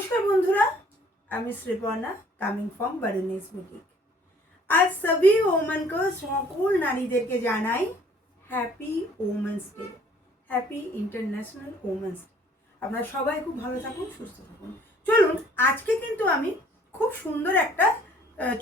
नमस्कार बंधुरा আমি শ্রীপর্ণা কামিং ফ্রম বারুনিস বুটিক। आज सभी ওমেন को সকল নারীদেরকে জানাই happy women's day, happy international women's day. আপনারা সবাই খুব ভালো থাকুন, সুস্থ থাকুন। চলুন আজকে কিন্তু আমি খুব সুন্দর একটা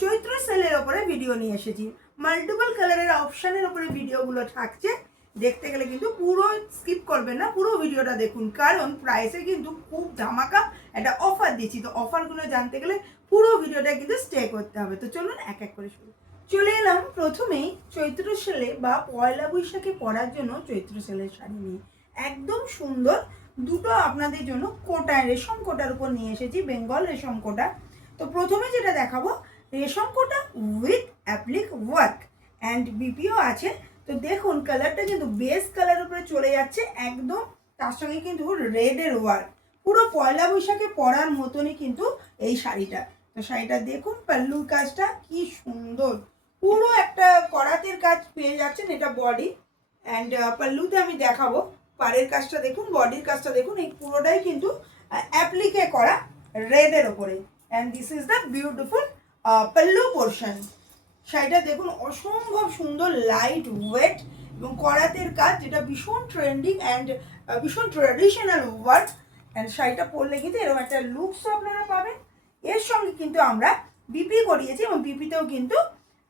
চৈত্র সেলের ওপরে ভিডিও নিয়ে এসেছি। মাল্টিপল কালারের অপশানের ওপরে ভিডিওগুলো থাকছে, দেখতে গেলে কিন্তু পুরো স্কিপ করবেন না, পুরো ভিডিওটা দেখুন, কারণ প্রাইসে কিন্তু খুব ধামাকা একটা অফার দিচ্ছি। তো অফারগুলো জানতে গেলে পুরো ভিডিওটা কিন্তু স্টে করতে হবে। তো চলুন এক এক করে শুরু। চলে এলাম প্রথমেই চৈত্র সেলে বা পয়লা বৈশাখে পরার জন্য চৈত্র সেলের শাড়ি নিয়ে। একদম সুন্দর দুটো আপনাদের জন্য কোটা, রেশম কোটার উপর নিয়ে এসেছি, বেঙ্গল রেশম কোটা। তো প্রথমে যেটা দেখাবো রেশম Kota with applique work and বিপিও আছে। তো দেখুন কালারটা কিন্তু বেস কালার উপরে চলে যাচ্ছে একদম, তার সঙ্গে কিন্তু রেডের ওয়ার্ক, পুরো পয়লা বৈশাখে পরার মতনই কিন্তু এই শাড়িটা। তো শাড়িটা দেখুন পাল্লুর কাজটা কি সুন্দর, পুরো একটা করাতের কাজ পেয়ে যাচ্ছেন। এটা বডি অ্যান্ড পাল্লুতে আমি দেখাবো পাড়ের কাজটা দেখুন, বডির কাজটা দেখুন, এই পুরোটাই কিন্তু অ্যাপ্লিকে করা রেডের ওপরে। And this is the beautiful pallu portion. শাড়িটা দেখুন অসম্ভব সুন্দর, লাইট ওয়েট এবং করাতের কাজ, যেটা ভীষণ ট্রেন্ডিং অ্যান্ড ভীষণ ট্র্যাডিশনাল ওয়ার্ক। অ্যান্ড শাড়িটা পরলে কিন্তু এরকম একটা লুকসও আপনারা পাবেন। এর সঙ্গে কিন্তু আমরা বিপি করিয়েছি এবং বিপিতেও কিন্তু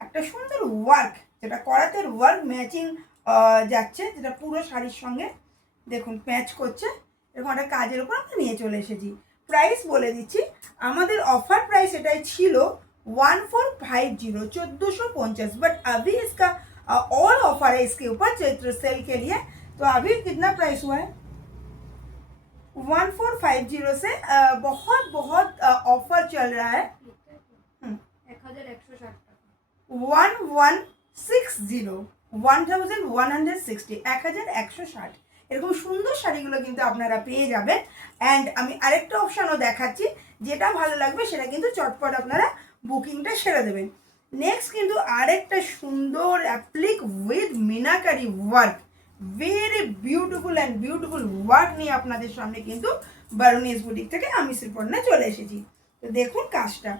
একটা সুন্দর ওয়ার্ক, যেটা করাতের ওয়ার্ক ম্যাচিং যাচ্ছে, যেটা পুরো শাড়ির সঙ্গে দেখুন ম্যাচ করছে। এরকম একটা কাজের উপর আমরা নিয়ে চলে এসেছি। প্রাইস বলে দিচ্ছি, আমাদের অফার প্রাইস এটাই ছিল 1450, 1450, बट अभी इसका और ऑफर है इसके ऊपर चैत्र सेल के लिए। तो अभी कितना प्राइस हुआ है 1450 से बहुत बहुत ऑफर चल रहा है 1160, 1160 এরকম সুন্দর শাড়িগুলো কিন্তু আপনারা পেয়ে যাবেন। অ্যান্ড আমি আরেকটা অপশানও দেখাচ্ছি, যেটা ভালো লাগবে সেটা কিন্তু চটপট আপনারা বুকিংটা সেরে দেবেন। নেক্সট কিন্তু আরেকটা সুন্দর applique with meenakari work, very beautiful and beautiful work নিয়ে আপনাদের সামনে কিন্তু বারুনিস বুটিক থেকে আমি শ্রীপর্ণা চলে এসেছি। তো দেখুন কাজটা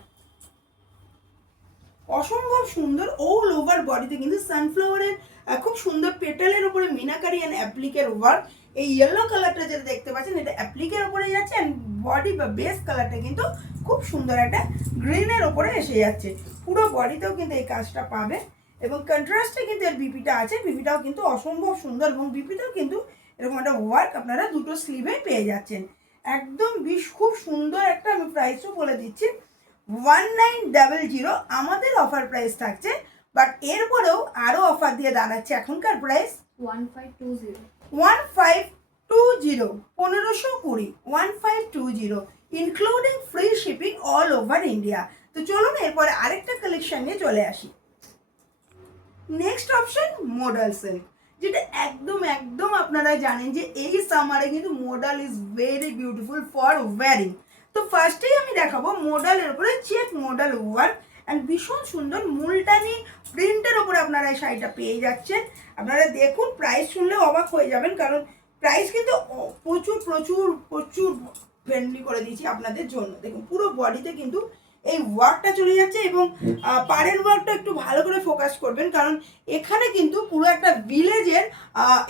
অসম্ভব সুন্দর, অল ওভার বডিতে কিন্তু সানফ্লাওয়ারের খুব সুন্দর পেটালের উপরে মিনাকারি অ্যান্ড অ্যাপ্লিকের ওয়ার্ক। এই ইয়েলো কালারটা যেটা দেখতে পাচ্ছেন এটা অ্যাপ্লিকের উপরে যাচ্ছে, অ্যান্ড বডি বা বেস কালারটা কিন্তু খুব সুন্দর একটা গ্রিনের ওপরে এসে যাচ্ছে। পুরো বডিতেও কিন্তু এই কাজটা পাবে এবং কন্ট্রাস্টে কিন্তু এর বিপিটা আছে, বিপিটাও কিন্তু অসম্ভব সুন্দর এবং বিপিটাও কিন্তু এরকম একটা ওয়ার্ক আপনারা দুটো স্লিভে পেয়ে যাচ্ছেন। একদম খুব সুন্দর একটা, আমি প্রাইসও বলে দিচ্ছি 1900 আমাদের অফার প্রাইস থাকছে, বাট এরপরেও আরও অফার দিয়ে দাঁড়াচ্ছে এখনকার price 1520, 1520, 1520 including free shipping all over India. তো চলুন এরপরে আরেকটা কালেকশন নিয়ে চলে আসি। নেক্সট অপশন মডাল সিল্ক, যেটা একদম একদম আপনারা জানেন যে এই সামারে কিন্তু model is very beautiful for wearing. তো ফার্স্টেই আমি দেখাবো মডালের উপরে চেক মডাল ওয়ার্ক অ্যান্ড ভীষণ সুন্দর মুলটানি প্রিন্টের ওপরে আপনারা এই শাড়িটা পেয়ে যাচ্ছেন। আপনারা দেখুন প্রাইস শুনলেও অবাক হয়ে যাবেন, কারণ প্রাইস কিন্তু প্রচুর প্রচুর প্রচুর ফ্রেন্ডলি করে দিয়েছি আপনাদের জন্য। দেখুন পুরো বডিতে কিন্তু এই ওয়ার্কটা চলে যাচ্ছে এবং পাড়ের ওয়ার্কটা একটু ভালো করে ফোকাস করবেন, কারণ এখানে কিন্তু পুরো একটা ভিলেজের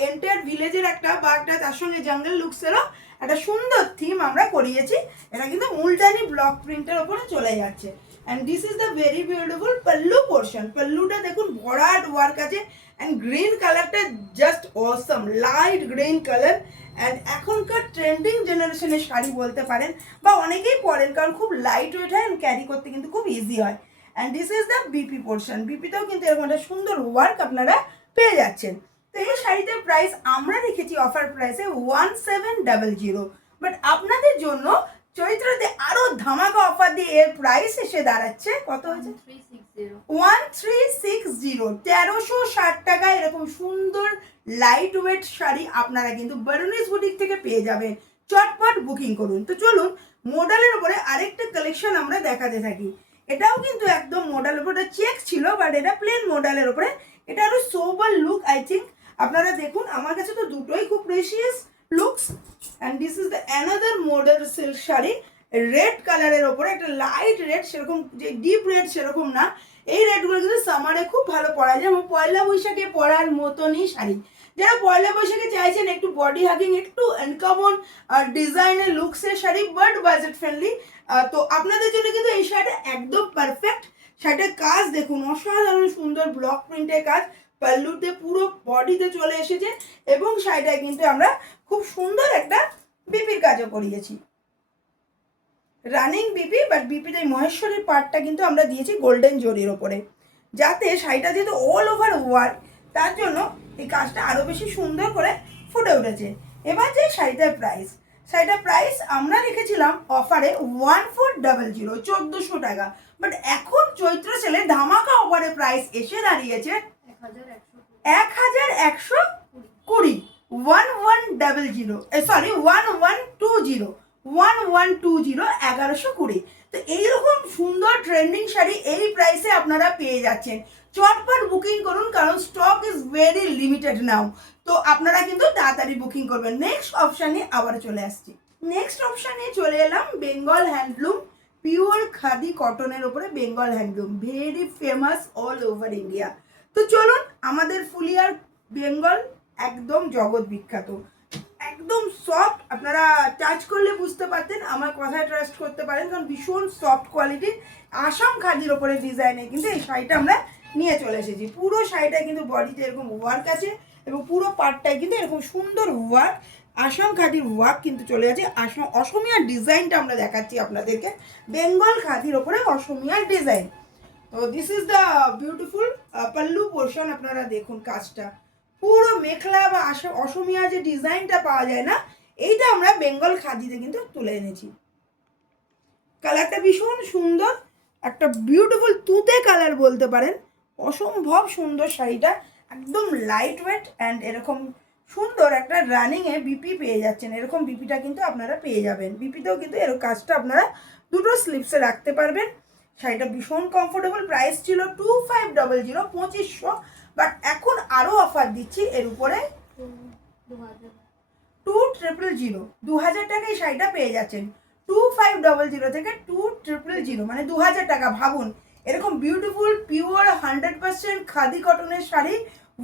এন্টায়ার ভিলেজের একটা বা একটা তার সঙ্গে জঙ্গল লুকসেরও একটা সুন্দর থিম আমরা করিয়েছি। এটা কিন্তু মুলটানি ব্লক প্রিন্টের ওপরে চলে যাচ্ছে। And this is the very beautiful pallu portion. পাল্লুটা দেখুন ভরাট ওয়ার্ক আছে অ্যান্ড গ্রিন কালারটা just awesome, light green colour. And এখনকার ট্রেন্ডিং জেনারেশনের শাড়ি বলতে পারেন, বা অনেকেই পরেন, কারণ খুব লাইট ওয়েট হয় অ্যান্ড ক্যারি করতে কিন্তু খুব ইজি হয়। And this is the BP portion, বিপিতেও কিন্তু এরকম একটা সুন্দর ওয়ার্ক আপনারা পেয়ে যাচ্ছেন। তো এই শাড়িটার প্রাইস আমরা রেখেছি অফার প্রাইসে 1700, বাট আপনাদের জন্য চৈত্রতে আরো ধামাকা অফার দিয়ে এর প্রাইস এসে দাঁড়াচ্ছে কত হয়েছে 1360, 1360 টাকা। এরকম সুন্দর লাইট ওয়েট শাড়ি আপনারা কিন্তু বারুনিস বুটিক থেকে পেয়ে যাবেন, চটপট বুকিং করুন। তো চলুন মডেলের উপরে আরেকটা কালেকশন আমরা দেখাতে থাকি। এটাও কিন্তু একদম মডেলের উপরে চেক ছিল, বাট এটা প্লেন মডেলের উপরে, এটা আরো সোবার লুক আই থিঙ্ক। আপনারা দেখুন আমার কাছে তো দুটোই খুব precious looks. And this is the another model silk sari, red কালারের ওপরে, একটা লাইট রেড, সেরকম যে ডিপ রেড সেরকম না, এই রেডগুলো কিন্তু সামারে খুব ভালো পরা যায় এবং পয়লা বৈশাখে পরার মতনই শাড়ি। যারা পয়লা বৈশাখে চাইছেন একটু বডি হাগিং, একটু আনকমন ডিজাইনের লুকসের শাড়ি বাট বাজেট ফ্রেন্ডলি, তো আপনাদের জন্য কিন্তু এই শাড়িটা একদম পারফেক্ট। শাড়িটার কাজ দেখুন, অসাধারণ সুন্দর ব্লক প্রিন্টের কাজ, পাল্লুতে পুরো বডিতে চলে এসেছে এবং শাড়িটায় কিন্তু আমরা খুব সুন্দর একটা বিপির কাজও করিয়েছি, রানিং বিপি, বাট বিপির এই মহেশ্বরীর পার্টটা কিন্তু আমরা দিয়েছি গোল্ডেন জরির ওপরে, যাতে শাড়িটা যেহেতু অল ওভার ওয়ার্ক, তার জন্য এই কাজটা আরও বেশি সুন্দর করে ফুটে উঠেছে। এবার যে শাড়িটার প্রাইস, শাড়িটার প্রাইস আমরা রেখেছিলাম অফারে 1400, 1400 টাকা, বাট এখন চৈত্র সেলে ধামাকা অফারে প্রাইস এসে দাঁড়িয়েছে 1120, 1120, সরি 1120, 1120, তো এইরকম সুন্দর ট্রেন্ডিং শাড়ি এই প্রাইসে আপনারা পেয়ে যাচ্ছেন। চটপট বুকিং করুন, কারণ স্টক ইজ ভেরি লিমিটেড নাও, তো আপনারা কিন্তু তাড়াতাড়ি বুকিং করবেন। নেক্সট অপশানে আবার চলে আসছি, নেক্সট অপশানে চলে এলাম বেঙ্গল হ্যান্ডলুম, পিওর খাদি কটনের ওপরে Bengal handloom, very famous all over India. তো চলুন, আমাদের ফুলিয়ার বেঙ্গল একদম জগৎ বিখ্যাত, একদম সফট, আপনারা টাচ করলে বুঝতে পারতেন, আমার কথায় ট্রাস্ট করতে পারেন, কারণ ভীষণ সফট কোয়ালিটির আসাম খাদির ওপরে ডিজাইনে কিন্তু এই শাড়িটা আমরা নিয়ে চলে এসেছি। পুরো শাড়িটায় কিন্তু বডিতে এরকম ওয়ার্ক আছে এবং পুরো পার্টটায় কিন্তু এরকম সুন্দর ওয়ার্ক, আসাম খাদির ওয়ার্ক কিন্তু চলে আছে। অসমিয়ার ডিজাইনটা আমরা দেখাচ্ছি আপনাদেরকে, বেঙ্গল খাদির ওপরে অসমিয়ার ডিজাইন। তো this is the beautiful pallu portion, আপনারা দেখুন কাজটা, পুরো মেখলা বা অসমিয়া যে ডিজাইনটা পাওয়া যায় না, এইটা আমরা বেঙ্গল খাদিতে কিন্তু তুলে এনেছি। কালারটা ভীষণ সুন্দর, একটা বিউটিফুল তুতে কালার বলতে পারেন, অসম্ভব সুন্দর শাড়িটা, একদম লাইট ওয়েট অ্যান্ড এরকম সুন্দর একটা রানিংয়ে বিপি পেয়ে যাচ্ছেন। এরকম বিপিটা কিন্তু আপনারা পেয়ে যাবেন, বিপিতেও কিন্তু এরকম কাজটা আপনারা দুটো স্লিপসে রাখতে পারবেন। শাড়িটা ভীষণ কমফোর্টেবল, প্রাইস ছিল 2500, 2500, বাট এখন আরও অফার দিচ্ছি এর উপরে 2000, 2000 টাকায় শাড়িটা পেয়ে যাচ্ছেন। 2500 থেকে 2000, মানে 2000 টাকা। ভাবুন, এরকম বিউটিফুল পিওর 100% খাদি কটনের শাড়ি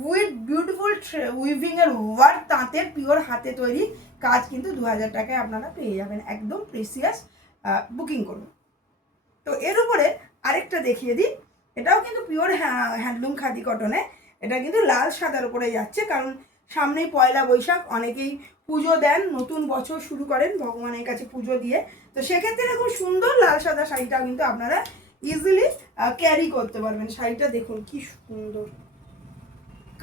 উইথ বিউটিফুল উইভিং এর ওয়ার্ক, তাঁতের পিওর হাতে তৈরি কাজ কিন্তু 2000 টাকায় আপনারা পেয়ে যাবেন, একদম প্রিসিয়াস। বুকিং করুন। তো এর উপরে আরেকটা দেখিয়ে দিই, এটাও কিন্তু পিওর হ্যান্ডলুম খাদি কটনে, এটা কিন্তু লাল সাদার উপরে যাচ্ছে, কারণ সামনেই পয়লা বৈশাখ, অনেকেই পুজো দেন, নতুন বছর শুরু করেন ভগবানের কাছে পুজো দিয়ে, তো সেক্ষেত্রে খুব সুন্দর লাল সাদা শাড়িটা কিন্তু আপনারা ইজিলি ক্যারি করতে পারবেন। শাড়িটা দেখুন কি সুন্দর,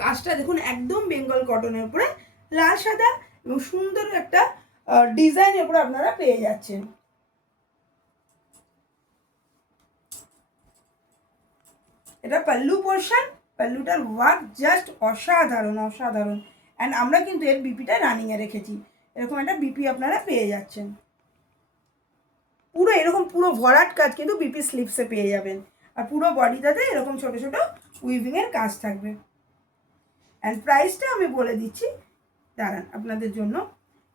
কাজটা দেখুন, একদম বেঙ্গল কটনের উপরে লাল সাদা এবং সুন্দর একটা ডিজাইনের উপরে আপনারা পেয়ে যাচ্ছেন। এটা পাল্লু পোর্শন, পাল্লুটার ওয়ার্ক জাস্ট অসাধারণ, অসাধারণ। অ্যান্ড আমরা কিন্তু এর বিপিটা রানিংয়ে রেখেছি, এরকম একটা বিপি আপনারা পেয়ে যাচ্ছেন। পুরো এরকম পুরো ভরাট কাজ কিন্তু বিপি স্লিপসে পেয়ে যাবেন, আর পুরো বডিটাতে এরকম ছোটো ছোটো উইভিংয়ের কাজ থাকবে। অ্যান্ড প্রাইসটা আমি বলে দিচ্ছি, দাঁড়ান আপনাদের জন্য,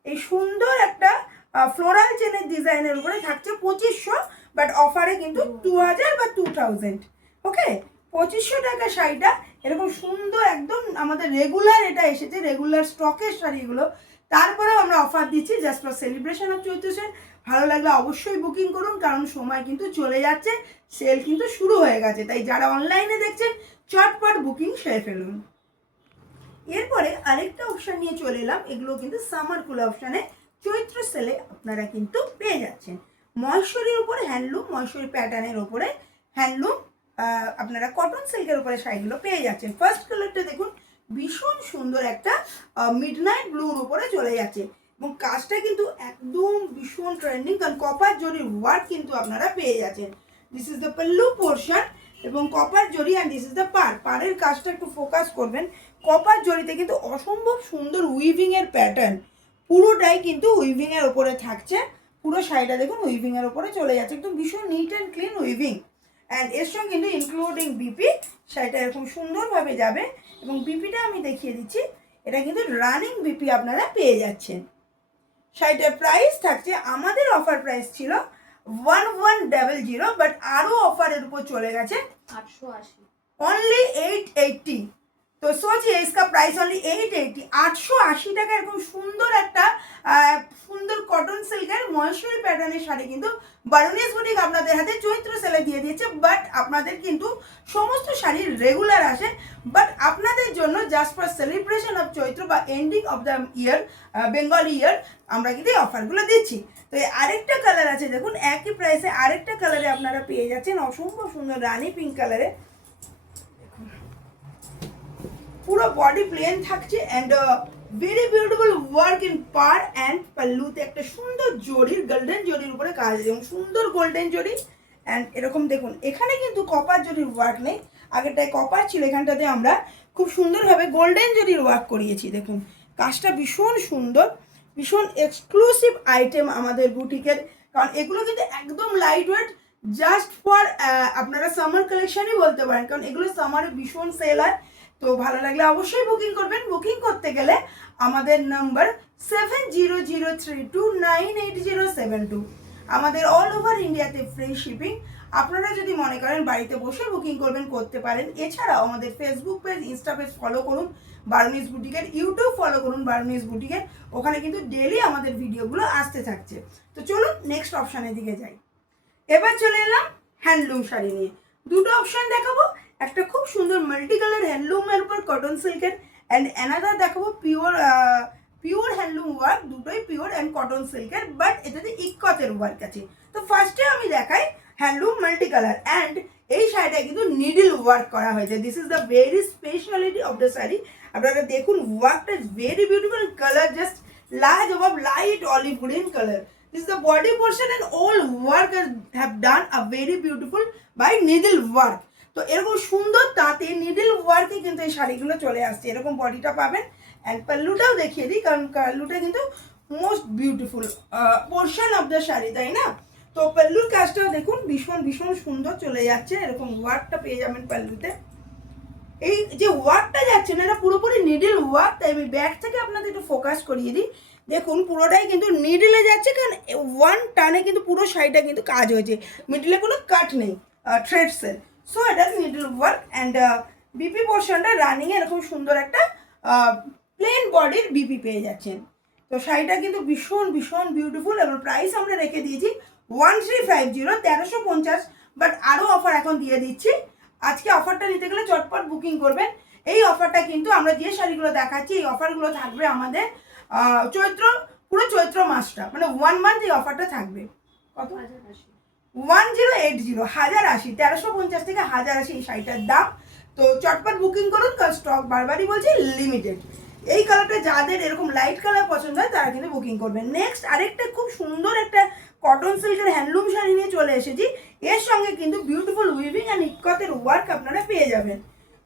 এই সুন্দর একটা ফ্লোরাল চেনের ডিজাইনের উপরে থাকছে 2500, বাট অফারে কিন্তু 2000 বা 2000, ওকে। 2500 টাকা শাড়িটা এরকম সুন্দর, একদম আমাদের রেগুলার এটা এসেছে, রেগুলার স্টকের শাড়িগুলো, তারপরেও আমরা অফার দিচ্ছি just for celebration of Chaitra sale. ভালো লাগলে অবশ্যই বুকিং করুন, কারণ সময় কিন্তু চলে যাচ্ছে, সেল কিন্তু শুরু হয়ে গেছে, তাই যারা অনলাইনে দেখছেন চটপট বুকিং সেরে ফেলুন। এরপরে আরেকটা অপশান নিয়ে চলে এলাম, এগুলো কিন্তু সামার কুল অপশানে চৈত্র সেলে আপনারা কিন্তু পেয়ে যাচ্ছেন। মহেশ্বরীর উপরে হ্যান্ডলুম, মহেশ্বরী প্যাটার্নের ওপরে হ্যান্ডলুম, আপনারা কটন সিল্কের উপরে শাড়িগুলো পেয়ে যাচ্ছেন। ফার্স্ট কালারটা দেখুন, ভীষণ সুন্দর একটা মিডনাইট ব্লুর উপরে চলে যাচ্ছে এবং কাজটা কিন্তু একদম ভীষণ ট্রেন্ডিং, কারণ কপার জরির ওয়ার্ক কিন্তু আপনারা পেয়ে যাচ্ছেন। This is the pallu portion এবং কপার জরি, অ্যান্ড দিস ইজ দ্য পাড়ের কাজটা একটু ফোকাস করবেন। কপার জরিতে কিন্তু অসম্ভব সুন্দর উইভিংয়ের প্যাটার্ন, পুরোটাই কিন্তু উইভিংয়ের ওপরে থাকছে। পুরো শাড়িটা দেখুন উইভিংয়ের ওপরে চলে যাচ্ছে, একদম ভীষণ neat and clean weaving. And এর সঙ্গে কিন্তু ইনক্লুডিং বিপি, শাড়িটা এরকম সুন্দরভাবে যাবে এবং বিপিটা আমি দেখিয়ে দিচ্ছি, এটা কিন্তু রানিং বিপি আপনারা পেয়ে যাচ্ছেন। শাড়িটার প্রাইস থাকছে, আমাদের অফার প্রাইস ছিল 1100, বাট আরও অফারের উপর চলে গেছে 880 অনলি 880। তো सोचिए इसका प्राइस অনলি 880, 880 টাকা এরকম সুন্দর একটা সুন্দর কটন সিল্কের মহেশ্বরী প্যাটার্নের শাড়ি কিন্তু বারুনিস বুটিক আপনাদের হাতে চৈত্র সেলে দিয়ে দিয়েছে। বাট আপনাদের কিন্তু সমস্ত শাড়ি রেগুলার আসে, বাট আপনাদের জন্য just for celebration of Chaitra বা ending of the year, Bengali year, আমরা কিন্তু এই অফারগুলো দিচ্ছি। তো এই আরেকটা কালার আছে, দেখুন একই প্রাইসে আরেকটা কালারে আপনারা পেয়ে যাচ্ছেন অসম্ভব সুন্দর রানি পিঙ্ক কালারে। পুরো বডি প্লেন থাকছে and very beautiful work in পার অ্যান্ড পাল্লুতে একটা সুন্দর জরির গোল্ডেন জরির উপরে কাজ আছে এবং সুন্দর গোল্ডেন জরি। অ্যান্ড এরকম দেখুন এখানে কিন্তু কপার জরির ওয়ার্ক নেই, আগেরটায় কপার ছিল, এখানটাতে আমরা খুব সুন্দরভাবে গোল্ডেন জরির ওয়ার্ক করিয়েছি। দেখুন কাজটা ভীষণ সুন্দর, ভীষণ এক্সক্লুসিভ আইটেম আমাদের বুটিকের, কারণ এগুলো কিন্তু একদম লাইট ওয়েট, জাস্ট ফর আপনারা সামার কালেকশনই বলতে পারেন, কারণ এগুলো সামারে ভীষণ সেল হয়। তো ভালো লাগলে অবশ্যই বুকিং করবেন। বুকিং করতে গেলে আমাদের নাম্বার 7003298072, আমাদের অল ওভার ইন্ডিয়াতে ফ্রি শিপিং। আপনারা যদি মনে করেন বাড়িতে বসে বুকিং করবেন করতে পারেন। এছাড়াও আমাদের Facebook page, Insta page follow করুন বারুনিস বুটিকের, ইউটিউব ফলো করুন বারুনিস বুটিকের, ওখানে কিন্তু ডেলি আমাদের ভিডিওগুলো আসতে থাকছে। তো চলুন নেক্সট অপশানের দিকে যাই। এবার চলে এলাম হ্যান্ডলুম শাড়ি নিয়ে। দুটো অপশান দেখাবো, একটা খুব সুন্দর মাল্টি কালার হ্যান্ডলুমের উপর কটন সিল্কের, অ্যান্ড অ্যানাদার দেখাবো পিওর হ্যান্ডলুম ওয়ার্ক, দুটোই পিওর অ্যান্ড কটন সিল্কের, বাট এটাতে ইক্কতের ওয়ার্ক আছে। তো ফার্স্টে আমি দেখাই হ্যান্ডলুম মাল্টি কালার, অ্যান্ড এই শাড়িটা কিন্তু নিডল ওয়ার্ক করা হয়েছে। This is the very speciality of the sari. আপনারা দেখুন ওয়ার্কটা is very beautiful, colour just large above light olive green colour. This is the body portion and all work have done a very beautiful by needle work. তো এরকম সুন্দর তাঁতে needle ওয়ার্কে কিন্তু এই শাড়িগুলো চলে আসছে, এরকম বডিটা পাবেন। অ্যান্ড পাল্লুটাও দেখিয়ে দিই, কারণ পাল্লুটা কিন্তু most beautiful portion of the sari, তাই না? তো পাল্লুর কাজটাও দেখুন ভীষণ ভীষণ সুন্দর চলে যাচ্ছে, এরকম ওয়ার্কটা পেয়ে যাবেন পাল্লুতে। এই যে ওয়ার্কটা যাচ্ছে না, এটা পুরোপুরি নিডল ওয়ার্ক, তাই আমি ব্যাক থেকে আপনাদের একটু ফোকাস করিয়ে দিই। দেখুন পুরোটাই কিন্তু নিডলে যাচ্ছে, কারণ ওয়ান টানে কিন্তু পুরো শাড়িটা কিন্তু কাজ হয়েছে, মিডলে কোনো কাট নেই, থ্রেডসের। সো এটা নিডল ওয়ার্ক অ্যান্ড বিপি পোর্শনটা রানিং এরকম সুন্দর একটা প্লেন বডির বিপি পেয়ে যাচ্ছেন। তো শাড়িটা কিন্তু ভীষণ ভীষণ বিউটিফুল এবং প্রাইস আমরা রেখে দিয়েছি 1350, 1350, বাট আরও অফার এখন দিয়ে দিচ্ছি। আজকে অফারটা নিতে গেলে চটপট বুকিং করবেন। এই অফারটা কিন্তু আমরা যে শাড়িগুলো দেখাচ্ছি এই অফারগুলো থাকবে আমাদের পুরো চৈত্র মাসটা, মানে 1 মান্থ এই অফারটা থাকবে। কত? 1080, 1080, 1350 থেকে 1080 এই শাড়িটার দাম। তো চটপট বুকিং করুন, কারণ স্টক বারবারই বলছি লিমিটেড। এই কালারটা যাদের এরকম লাইট কালার পছন্দ হয় তারা কিন্তু বুকিং করবেন। নেক্সট আরেকটা খুব সুন্দর একটা কটন সিল্কের হ্যান্ডলুম শাড়ি নিয়ে চলে এসেছি, এর সঙ্গে কিন্তু বিউটিফুল উইভিং অ্যান্ড ইক্কতের ওয়ার্ক আপনারা পেয়ে যাবেন।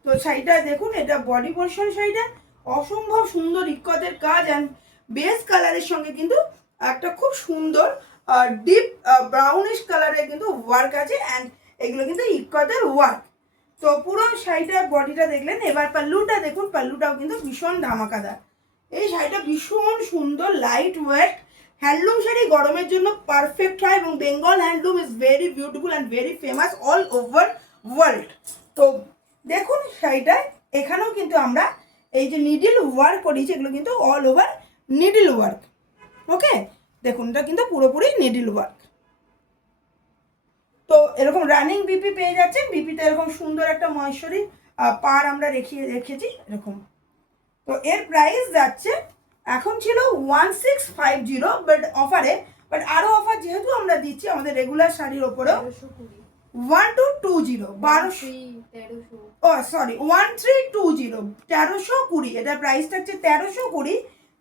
তো শাড়িটা দেখুন, এটা বডি পোর্শন, শাড়িটা অসম্ভব সুন্দর ইক্কতের কাজ অ্যান্ড বেস কালারের সঙ্গে কিন্তু একটা খুব সুন্দর ডিপ ব্রাউনিশ কালারের কিন্তু ওয়ার্ক আছে, অ্যান্ড এগুলো কিন্তু ইক্কতের ওয়ার্ক। তো পুরো শাড়িটার বডিটা দেখলেন। এবার পাল্লুটা দেখুন, পাল্লুটাও কিন্তু ভীষণ ধামাকাদার। এই শাড়িটা ভীষণ সুন্দর, লাইট ওয়েট হ্যান্ডলুম শাড়ি গরমের জন্য পারফেক্ট হয়, এবং Bengal handloom is very beautiful and very famous all over world. তো দেখুন শাড়িটা, এখানেও কিন্তু আমরা এই যে নিডল ওয়ার্ক করেছি, এগুলো কিন্তু অল ওভার নিডল ওয়ার্ক। ওকে, দেখুন এটা কিন্তু পুরোপুরি নিডল ওয়ার্ক। তো এরকম রানিং বিপি পেয়ে যাচ্ছেন, বিপিতে এরকম সুন্দর একটা মহেশ্বরী পার আমরা রেখেছি এরকম। তো এর প্রাইস যাচ্ছে, এখন ছিল 1650, বাট অফারে, বাট আরও অফার যেহেতু আমরা দিচ্ছি আমাদের রেগুলার শাড়ির ওপরেও 1220, 1320, এটার প্রাইস থাকছে 1320,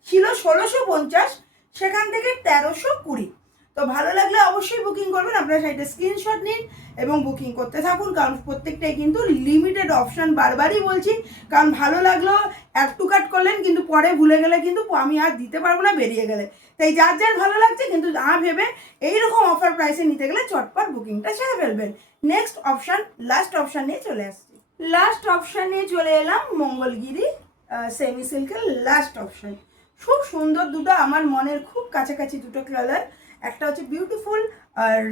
ছিল 1650, সেখান থেকে 1320। তো ভালো লাগলে অবশ্যই বুকিং করবেন। আপনারা শাড়িটা স্ক্রিনশট নিন এবং বুকিং করতে থাকুন, কারণ প্রত্যেকটাই কিন্তু লিমিটেড অপশান, বারবারই বলছি, কারণ ভালো লাগলো এক টু কাট করলেন কিন্তু পরে ভুলে গেলে কিন্তু আমি আর দিতে পারবো না, বেরিয়ে গেলে। তাই যার যার ভালো লাগছে কিন্তু না ভেবে এইরকম অফার প্রাইসে নিতে গেলে চটপট বুকিংটা সেরে ফেলবেন। নেক্সট অপশান, লাস্ট অপশান নিয়ে চলে আসছি। লাস্ট অপশান নিয়ে চলে এলাম মঙ্গলগিরি সেমি সিল্কের লাস্ট অপশান। খুব সুন্দর দুটো, আমার মনের খুব কাছাকাছি দুটো কালার। একটা হচ্ছে বিউটিফুল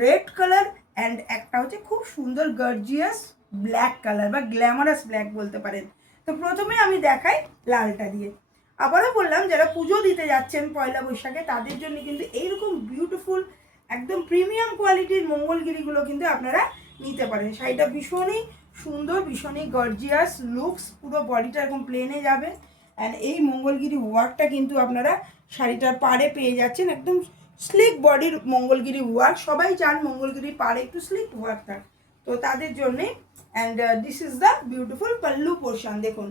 রেড কালার অ্যান্ড একটা হচ্ছে খুব সুন্দর গর্জিয়াস ব্ল্যাক কালার বা গ্ল্যামারাস ব্ল্যাক বলতে পারেন। তো প্রথমে আমি দেখাই লালটা দিয়ে। আবারও বললাম, যারা পুজো দিতে যাচ্ছেন পয়লা বৈশাখে তাদের জন্য কিন্তু এইরকম বিউটিফুল একদম প্রিমিয়াম কোয়ালিটির মঙ্গলগিরিগুলো কিন্তু আপনারা নিতে পারেন। শাড়িটা ভীষণই সুন্দর, ভীষণই গর্জিয়াস লুকস, পুরো বডিটা এরকম প্লেনে যাবে। অ্যান্ড এই মঙ্গলগিরি ওয়ার্কটা কিন্তু আপনারা শাড়িটার পাড়ে পেয়ে যাচ্ছেন, একদম স্লিক বডির মঙ্গলগিরি ওয়ার্ক। সবাই চান মঙ্গলগিরির পাড়ে একটু স্লিক ওয়ার্ক থাক, তো তাদের জন্যে। And this is the beautiful pallu portion. দেখুন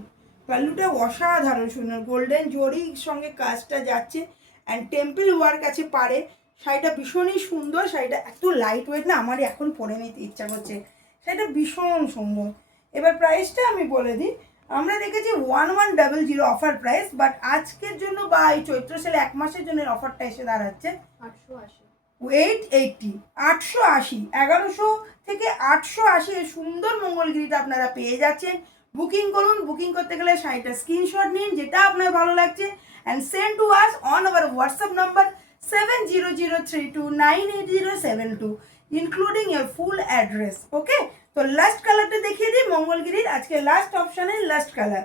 পাল্লুটা অসাধারণ সুন্দর, গোল্ডেন জরির সঙ্গে কাজটা যাচ্ছে অ্যান্ড টেম্পল ওয়ার্ক আছে পাড়ে। শাড়িটা ভীষণই সুন্দর, শাড়িটা এত লাইট ওয়েট না, আমার এখন পরে নিতে ইচ্ছা করছে। শাড়িটা ভীষণ সুন্দর। এবার প্রাইসটা আমি বলে দিই, আমরা দেখেছি 1100 অফার প্রাইস, বাট আজকের জন্য বা এই চৈত্র সেলে 1 মাসের জন্য অফারটা এসে দাঁড়াচ্ছে 880, 880, 1100 থেকে 880 এই সুন্দর মঙ্গলগিরিটা আপনারা পেয়ে যাচ্ছেন। বুকিং করুন, বুকিং করতে গেলে শাড়িটা স্ক্রিনশট নিন যেটা আপনার ভালো লাগছে and send to us on our WhatsApp number 7003298072 including your full address. Okay, তো লাস্ট কালারটা দেখিয়ে দিই মঙ্গলগিরির আজকে লাস্ট অপশানের লাস্ট কালার।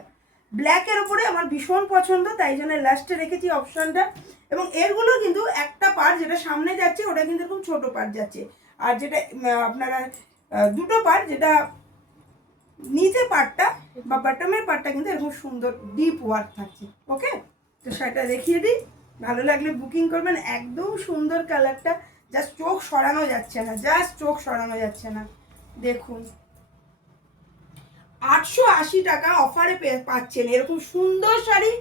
ব্ল্যাকের ওপরে আমার ভীষণ পছন্দ, তাই জন্য লাস্টে রেখেছি অপশানটা। এবং এরগুলো কিন্তু একটা পার্ট যেটা সামনে যাচ্ছে ওটা কিন্তু এরকম ছোটো পার্ট যাচ্ছে, আর যেটা আপনারা দুটো পার্ট, যেটা নিচে পার্টটা বা বটমের পার্টটা কিন্তু এরকম সুন্দর ডিপ ওয়ার্ক থাকছে। ওকে, তো সেটা দেখিয়ে দিই, ভালো লাগলে বুকিং করবেন। একদম সুন্দর কালারটা, জাস্ট চোখ সরানো যাচ্ছে না, জাস্ট চোখ সরানো যাচ্ছে না। দেখুন 880 টাকা অফারে পাচ্ছেন এরকম সুন্দর শাড়ি।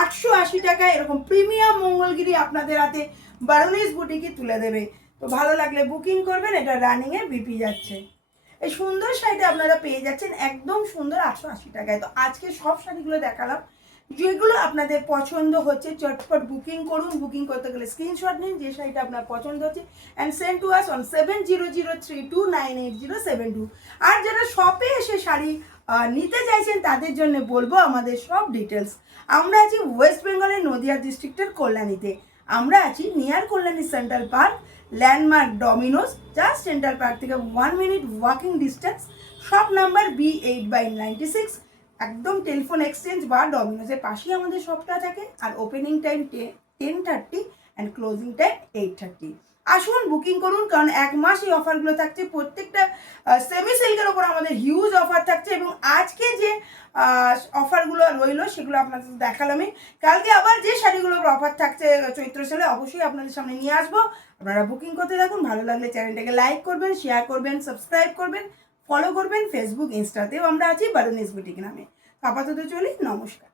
880 টাকায় এরকম প্রিমিয়াম মঙ্গলগিরি আপনাদের হাতে বারোনিস বুটিকে তুলে দেবে। তো ভালো লাগলে বুকিং করবেন, এটা রানিংয়ে বিপি যাচ্ছে। এই সুন্দর শাড়িটা আপনারা পেয়ে যাচ্ছেন একদম সুন্দর 880 টাকায়। তো আজকে সব শাড়িগুলো দেখালাম, যেগুলো আপনাদের পছন্দ হচ্ছে চটপট বুকিং করুন। বুকিং করতে গেলে স্ক্রিনশট নিন যে শাড়িটা আপনার পছন্দ হচ্ছে and send to us on 7003298072। আর যারা শপে এসে শাড়ি নিতে চাইছেন তাদের জন্য বলবো আমাদের সব ডিটেলস। আমরা আছি ওয়েস্ট বেঙ্গলের নদিয়া ডিস্ট্রিক্টের কল্যাণীতে। আমরা আছি near Kalyani central park, landmark Domino's, just central park থেকে 1 minute walking distance. Shop number B8/96, একদম টেলিফোন এক্সচেঞ্জ বা ডমিনোসের পাশেই আমাদের শপটা থাকে। আর opening time 10:30 and closing time 8:30। আসুন বুকিং করুন, কারণ 1 মাস এই অফারগুলো থাকছে। প্রত্যেকটা সেমি সিল্কের ওপর আমাদের হিউজ অফার থাকছে এবং আজকে যে অফারগুলো রইলো সেগুলো আপনাদের দেখালামই। কালকে আবার যে শাড়িগুলোর অফার থাকছে চৈত্র সেলে অবশ্যই আপনাদের সামনে নিয়ে আসবো। আপনারা বুকিং করতে থাকুন। ভালো লাগলে চ্যানেলটাকে লাইক করবেন, শেয়ার করবেন, সাবস্ক্রাইব করবেন, ফলো করবেন। ফেসবুক ইনস্টাতেও আমরা আছি বারোনিস বুটিক নামে। আপাতত চলি, নমস্কার।